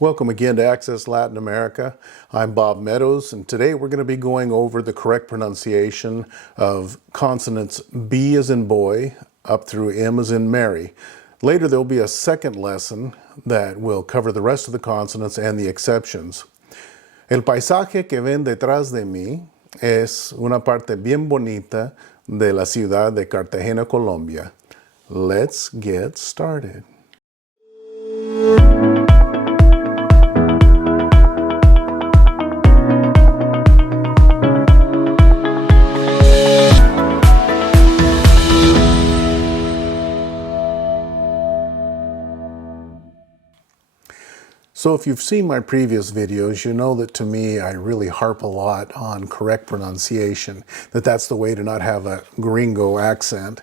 Welcome again to Access Latin America. I'm Bob Meadows, and today we're going to be going over the correct pronunciation of consonants B as in boy up through M as in Mary. Later there'll be a second lesson that will cover the rest of the consonants and the exceptions. El paisaje que ven detrás de mí es una parte bien bonita de la ciudad de Cartagena, Colombia. Let's get started. So if you've seen my previous videos, you know that to me, I really harp a lot on correct pronunciation, that's the way to not have a gringo accent.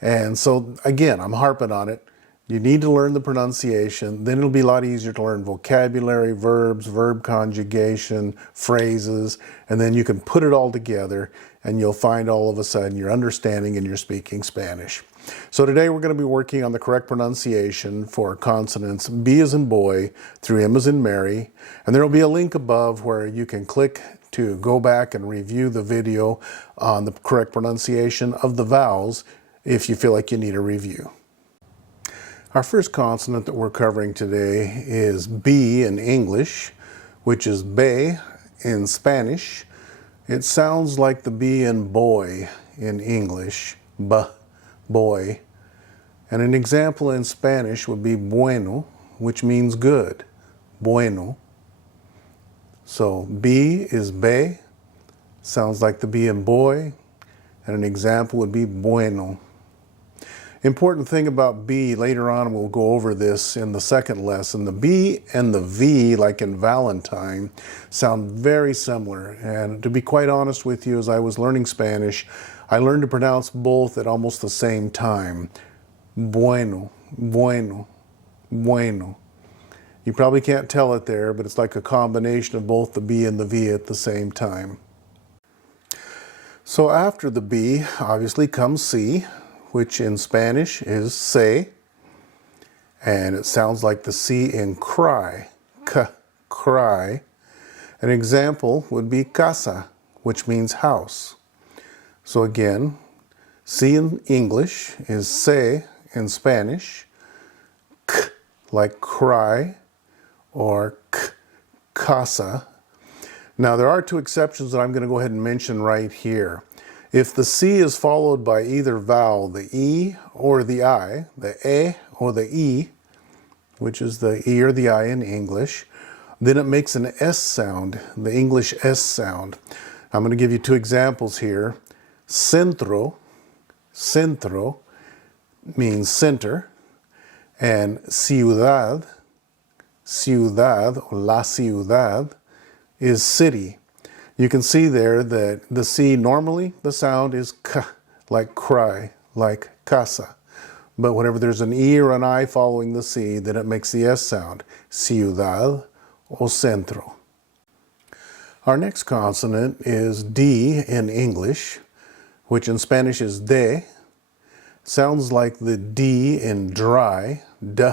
And so again, I'm harping on it. You need to learn the pronunciation, then it'll be a lot easier to learn vocabulary, verbs, verb conjugation, phrases, and then you can put it all together and you'll find all of a sudden you're understanding and you're speaking Spanish. So today we're going to be working on the correct pronunciation for consonants B as in boy through M as in Mary, and there will be a link above where you can click to go back and review the video on the correct pronunciation of the vowels if you feel like you need a review. Our first consonant that we're covering today is B in English, which is be in Spanish. It sounds like the B in boy in English, b, boy. And an example in Spanish would be bueno, which means good, bueno. So B is be, sounds like the B in boy, and an example would be bueno. Important thing about B, later on we'll go over this in the second lesson, the B and the V, like in Valentine, sound very similar. And to be quite honest with you, as I was learning Spanish, I learned to pronounce both at almost the same time. Bueno, bueno, bueno. You probably can't tell it there, but it's like a combination of both the B and the V at the same time. So after the B, obviously comes C, which in Spanish is se, and it sounds like the C in cry, k, cry. An example would be casa, which means house. So again, C in English is se in Spanish, k like cry, or k, casa. Now there are two exceptions that I'm going to go ahead and mention right here. If the C is followed by either vowel, the E or the I, the E or the E, which is the E or the I in English, then it makes an S sound, the English S sound. I'm going to give you two examples here. Centro, centro means center, and ciudad, ciudad, or la ciudad, is city. You can see there that the C, normally the sound is k, like cry, like casa. But whenever there's an E or an I following the C, then it makes the S sound, ciudad o centro. Our next consonant is D in English, which in Spanish is de. Sounds like the D in dry, d,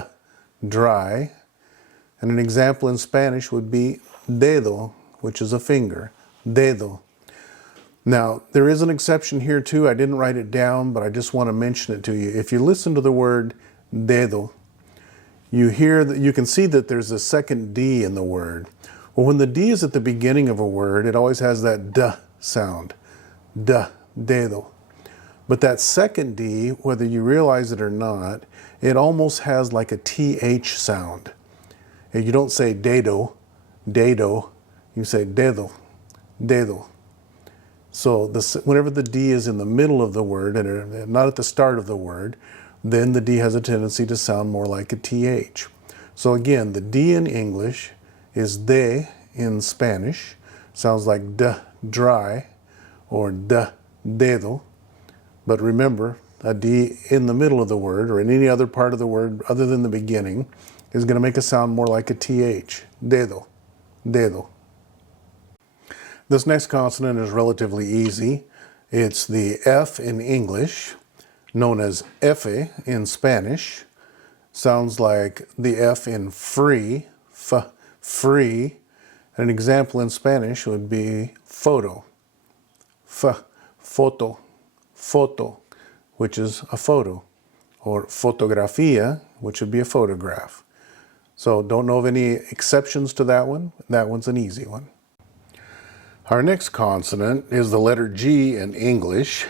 dry. And an example in Spanish would be dedo, which is a finger, dedo. Now, there is an exception here too. I didn't write it down, but I just want to mention it to you. If you listen to the word dedo, you hear that you can see that there's a second D in the word. Well, when the D is at the beginning of a word, it always has that d sound, d, dedo. But that second D, whether you realize it or not, it almost has like a TH sound. And you don't say dedo, dedo, you say dedo, dedo. So whenever the D is in the middle of the word and not at the start of the word, then the D has a tendency to sound more like a TH. So again, the D in English is de in Spanish, sounds like d, dry, or d, dedo. But remember, a D in the middle of the word or in any other part of the word other than the beginning is going to make it sound more like a TH, dedo, dedo. This next consonant is relatively easy. It's the F in English, known as efe in Spanish. Sounds like the F in free, f, free. An example in Spanish would be photo. Foto, foto, which is a photo. Or fotografía, which would be a photograph. So don't know of any exceptions to that one. That one's an easy one. Our next consonant is the letter G in English.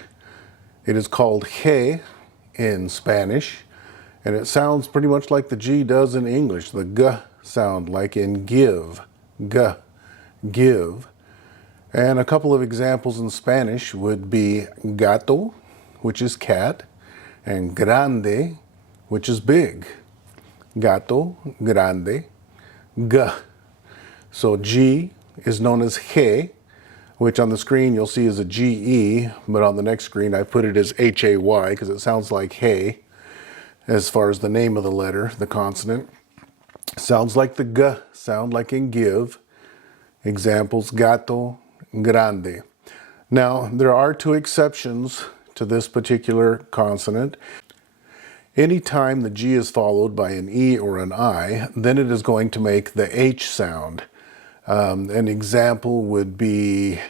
It is called G in Spanish, and it sounds pretty much like the G does in English, the G sound, like in give, G, give. And a couple of examples in Spanish would be gato, which is cat, and grande, which is big. Gato, grande, G. So G is known as G, which on the screen you'll see is a GE, but on the next screen I put it as HAY because it sounds like hay as far as the name of the letter, the consonant. Sounds like the G sound, like in give. Examples, gato, grande. Now, there are two exceptions to this particular consonant. Anytime the G is followed by an E or an I, then it is going to make the H sound. An example would be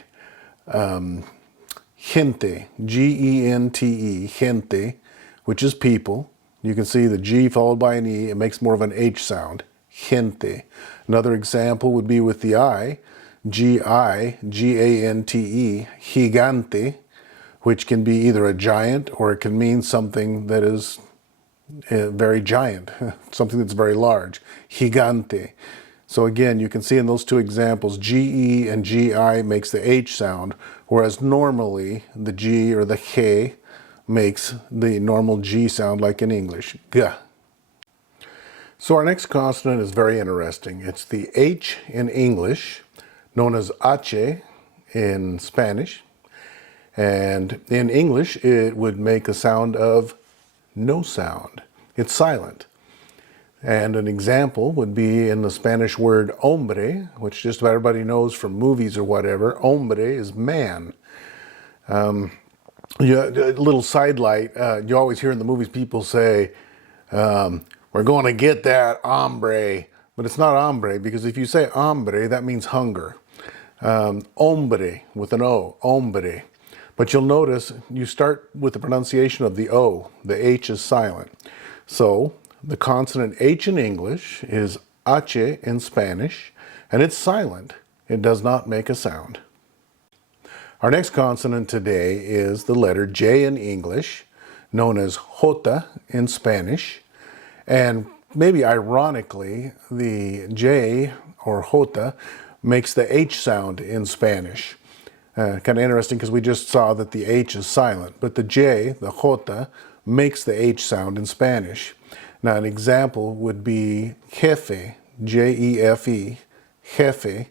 gente, G-E-N-T-E, gente, which is people. You can see the G followed by an E, it makes more of an H sound, gente. Another example would be with the I, G-I, G-A-N-T-E, gigante, which can be either a giant or it can mean something that is very giant, something that's very large, gigante. So again, you can see in those two examples, GE and GI makes the H sound, whereas normally the G or the G makes the normal G sound like in English, G. So our next consonant is very interesting. It's the H in English, known as H in Spanish. And in English, it would make a sound of no sound. It's silent. And an example would be in the Spanish word hombre, which just about everybody knows from movies or whatever. Hombre is man. A little sidelight, you always hear in the movies people say, we're going to get that hombre. But it's not hombre, because if you say hombre, that means hunger. Hombre with an O, hombre. But you'll notice you start with the pronunciation of the O. The H is silent. So the consonant H in English is H in Spanish, and it's silent. It does not make a sound. Our next consonant today is the letter J in English, known as J in Spanish. And maybe ironically, the J or J makes the H sound in Spanish. Kind of interesting because we just saw that the H is silent, but the J, the J, makes the H sound in Spanish. Now, an example would be jefe, J-E-F-E, jefe,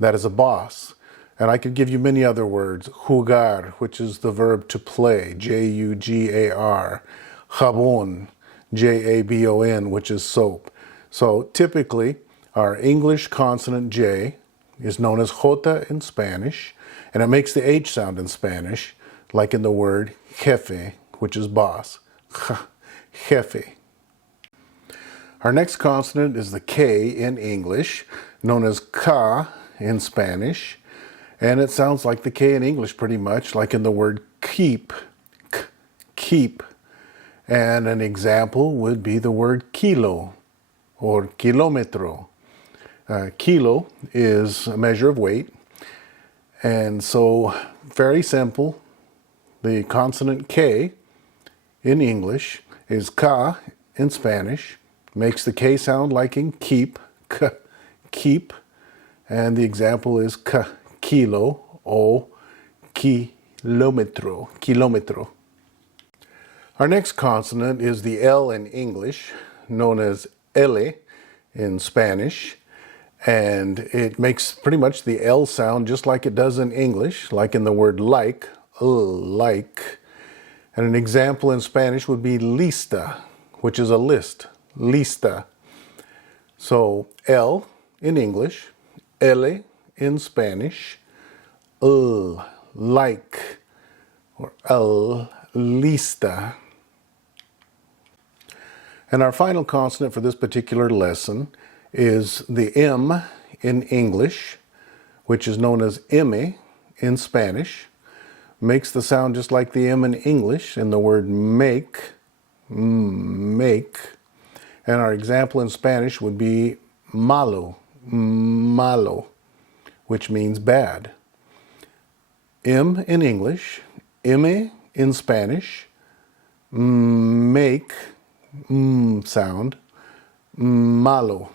that is a boss. And I could give you many other words. Jugar, which is the verb to play, J-U-G-A-R. Jabón, J-A-B-O-N, which is soap. So typically, our English consonant J is known as J in Spanish, and it makes the H sound in Spanish, like in the word jefe, which is boss. Jefe. Our next consonant is the K in English, known as K in Spanish, and it sounds like the K in English pretty much, like in the word keep, keep. And an example would be the word kilo or kilómetro. Kilo is a measure of weight, and so very simple. The consonant K in English is K in Spanish, makes the K sound like in keep, K, keep, and the example is K, kilo, o kilómetro, kilómetro. Our next consonant is the L in English, known as L in Spanish, and it makes pretty much the L sound just like it does in English, like in the word like, like. And an example in Spanish would be lista, which is a list, lista. So L in English, L in Spanish, like, or lista. And our final consonant for this particular lesson is the M in English, which is known as M in Spanish. Makes the sound just like the M in English in the word make, make. And our example in Spanish would be malo, malo, which means bad. M in English, M in Spanish, make, sound, malo,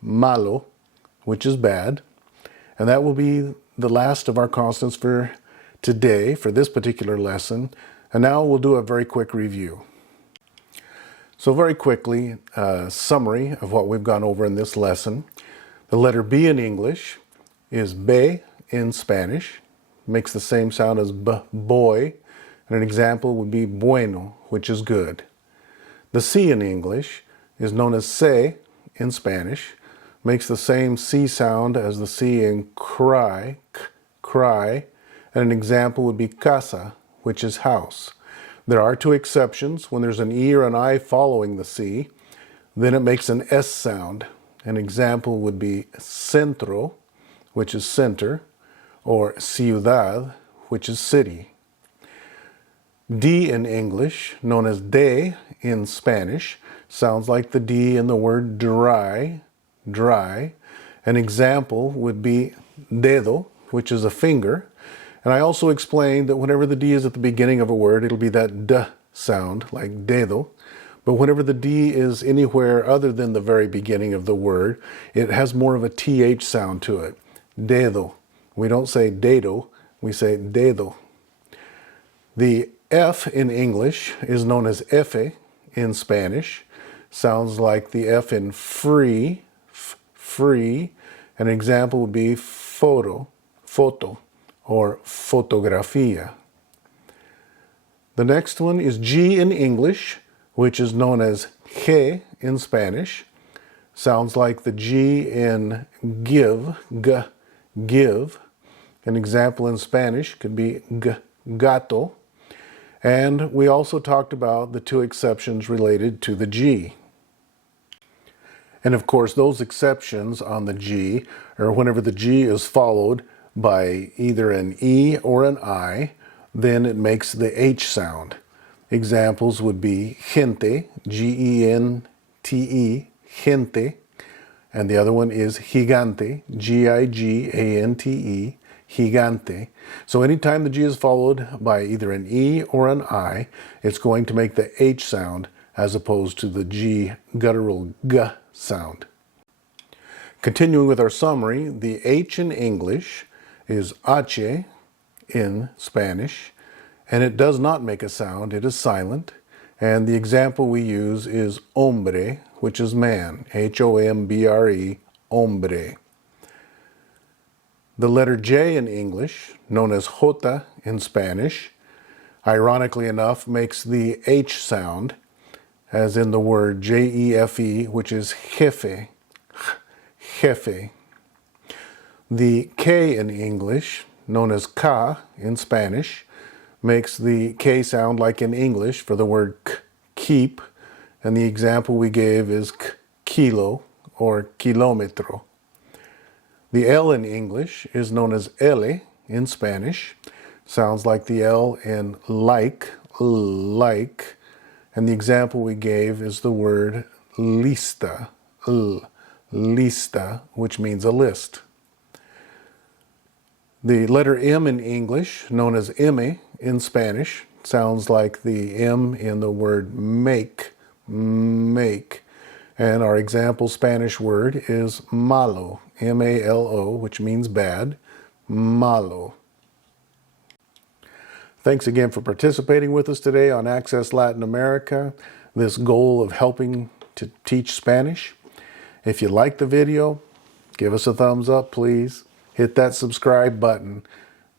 malo, which is bad. And that will be the last of our consonants for today, for this particular lesson. And now we'll do a very quick review. So very quickly, a summary of what we've gone over in this lesson. The letter B in English is be in Spanish. Makes the same sound as b, boy. And an example would be bueno, which is good. The C in English is known as se in Spanish. Makes the same C sound as the C in cry, cry. And an example would be casa, which is house. There are two exceptions. When there's an E or an I following the C, then it makes an S sound. An example would be centro, which is center, or ciudad, which is city. D in English, known as de in Spanish, sounds like the D in the word dry, dry. An example would be dedo, which is a finger. And I also explained that whenever the D is at the beginning of a word, it'll be that D sound, like dedo. But whenever the D is anywhere other than the very beginning of the word, it has more of a TH sound to it. Dedo. We don't say dedo, we say dedo. The F in English is known as efe in Spanish. Sounds like the F in free, free. An example would be photo, photo, or fotografía. The next one is G in English, which is known as G in Spanish. Sounds like the G in give, g, give. An example in Spanish could be gato. And we also talked about the two exceptions related to the G. And of course, those exceptions on the G are whenever the G is followed by either an E or an I, then it makes the H sound. Examples would be gente, G-E-N-T-E, gente. And the other one is gigante, G-I-G-A-N-T-E, gigante. So anytime the G is followed by either an E or an I, it's going to make the H sound as opposed to the G guttural G sound. Continuing with our summary, the H in English is H in Spanish, and it does not make a sound, it is silent. And the example we use is hombre, which is man, H-O-M-B-R-E, hombre. The letter J in English, known as jota in Spanish, ironically enough, makes the H sound, as in the word J-E-F-E, which is jefe, jefe. The K in English, known as ka in Spanish, makes the K sound like in English for the word keep, and the example we gave is kilo or kilómetro. The L in English is known as ele in Spanish, sounds like the L in like, like, and the example we gave is the word lista, lista, which means a list. The letter M in English, known as M in Spanish, sounds like the M in the word make, make. And our example Spanish word is malo, M-A-L-O, which means bad, malo. Thanks again for participating with us today on Access Latin America, this goal of helping to teach Spanish. If you like the video, give us a thumbs up, please. Hit that subscribe button.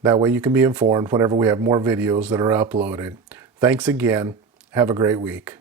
That way you can be informed whenever we have more videos that are uploaded. Thanks again. Have a great week.